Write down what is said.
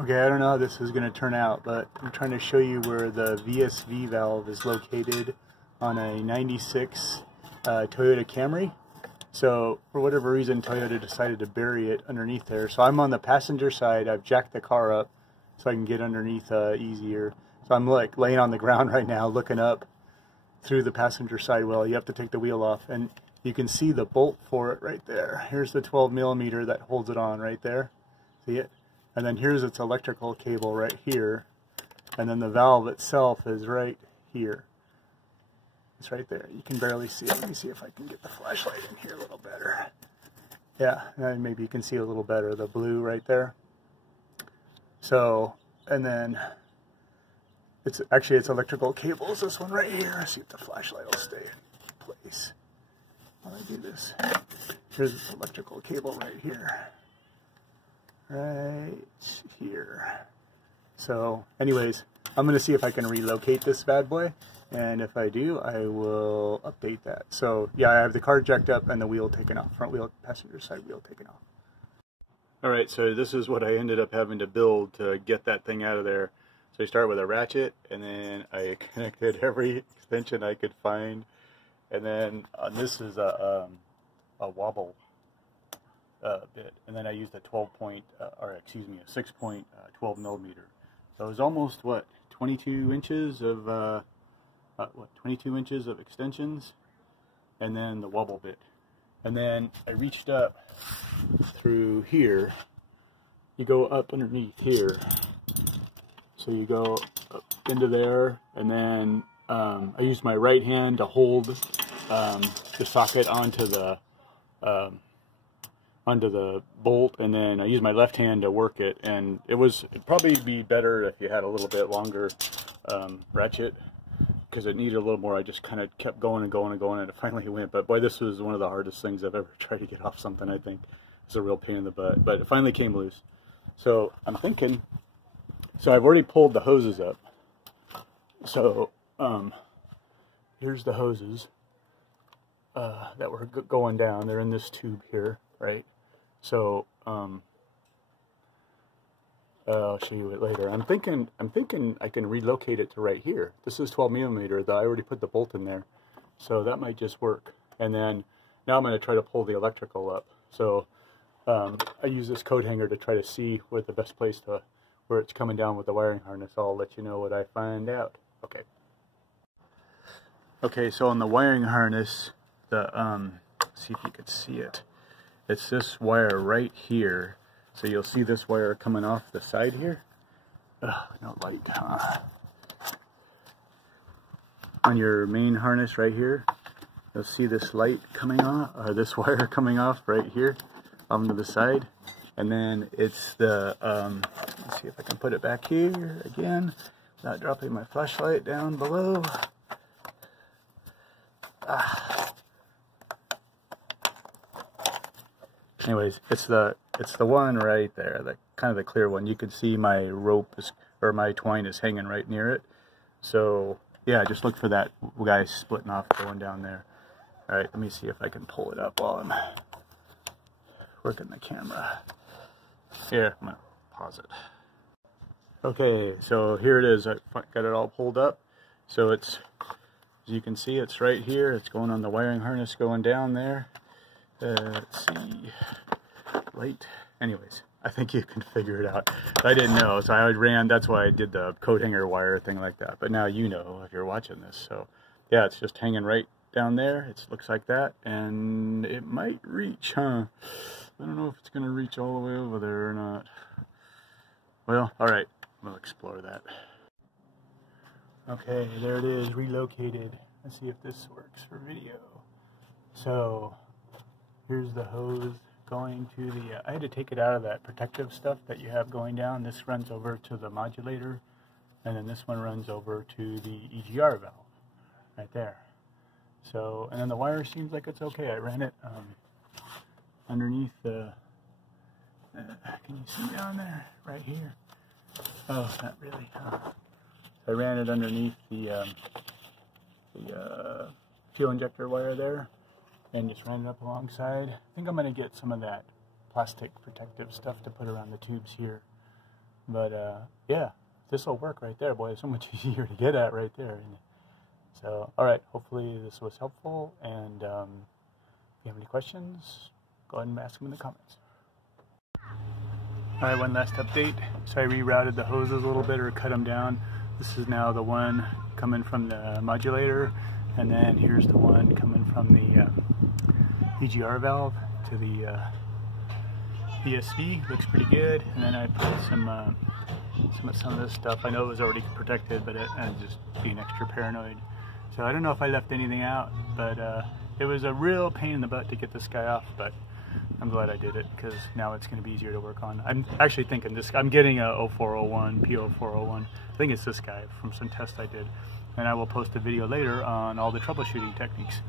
Okay, I don't know how this is going to turn out, but I'm trying to show you where the VSV valve is located on a 96 Toyota Camry. So for whatever reason, Toyota decided to bury it underneath there. So I'm on the passenger side. I've jacked the car up so I can get underneath easier. So I'm like laying on the ground right now looking up through the passenger side well. You have to take the wheel off, and you can see the bolt for it right there. Here's the 12mm that holds it on right there. See it? And then here's its electrical cable right here. And then the valve itself is right here. It's right there. You can barely see it. Let me see if I can get the flashlight in here a little better. Yeah, maybe you can see a little better. The blue right there. So, and then it's electrical cables. This one right here. Let's see if the flashlight will stay in place while I do this. Here's this electrical cable right here. Right here. So anyways, I'm going to see if I can relocate this bad boy, and if I do, I will update that. So yeah, I have the car jacked up and the wheel taken off, front wheel, passenger side wheel taken off. Alright, so this is what I ended up having to build to get that thing out of there. So I start with a ratchet, and then I connected every extension I could find, and then this is a wobble bit, and then I used a 6.12mm. So it was almost what, 22 inches of 22 inches of extensions, and then the wobble bit, and then I reached up through here. You go up underneath here, so you go up into there, and then I used my right hand to hold the socket onto the bolt, and then I used my left hand to work it. And it'd probably be better if you had a little bit longer ratchet, because it needed a little more. I just kind of kept going and going and going, and it finally went. But boy, this was one of the hardest things I've ever tried to get off something. I think it's a real pain in the butt, but it finally came loose. So I'm thinking, so I've already pulled the hoses up. So here's the hoses that were going down. They're in this tube here, right? So I'll show you it later. I'm thinking I can relocate it to right here. This is 12mm, though I already put the bolt in there, so that might just work. And then now I'm going to try to pull the electrical up. So I use this coat hanger to try to see where the best place to, where it's coming down with the wiring harness. I'll let you know what I find out. Okay. Okay, so on the wiring harness, see if you could see it. It's this wire right here. So you'll see this wire coming off the side here. No light, huh? On your main harness right here, you'll see this light coming off, or this wire coming off right here onto the side. And then it's the, let's see if I can put it back here again without dropping my flashlight down below. Anyways, it's the one right there, the kind of the clear one. You can see my rope is, or my twine is hanging right near it. So yeah, just look for that guy splitting off going down there. All right, let me see if I can pull it up while I'm working the camera. Here, I'm gonna pause it. Okay, so here it is. I got it all pulled up. So it's, as you can see, it's right here. It's going on the wiring harness going down there. Let's see, light. Anyways, I think you can figure it out. I didn't know, so I ran. That's why I did the coat hanger wire thing like that. But now you know if you're watching this. So yeah, it's just hanging right down there. It looks like that, and it might reach, huh? I don't know if it's gonna reach all the way over there or not. Well, all right, we'll explore that. Okay, there it is, relocated. Let's see if this works for video. So here's the hose going to the, I had to take it out of that protective stuff that you have going down. This runs over to the modulator, and then this one runs over to the EGR valve, right there. So, and then the wire seems like it's okay. I ran it underneath the, can you see down there, right here? Oh, not really. I ran it underneath the fuel injector wire there, and just ran it up alongside. I think I'm going to get some of that plastic protective stuff to put around the tubes here. But yeah, this will work right there, boy. It's so much easier to get at right there. So, all right, hopefully this was helpful, and if you have any questions, go ahead and ask them in the comments. All right, one last update. So I rerouted the hoses a little bit, or cut them down. This is now the one coming from the modulator, and then here's the one coming from the EGR valve to the VSV. Looks pretty good. And then I put some of this stuff. I know it was already protected, but I'm just being extra paranoid. So I don't know if I left anything out, but it was a real pain in the butt to get this guy off, but I'm glad I did it, because now it's going to be easier to work on. I'm actually thinking this, I'm getting a 0401, P0401. I think it's this guy from some test I did. And I will post a video later on all the troubleshooting techniques.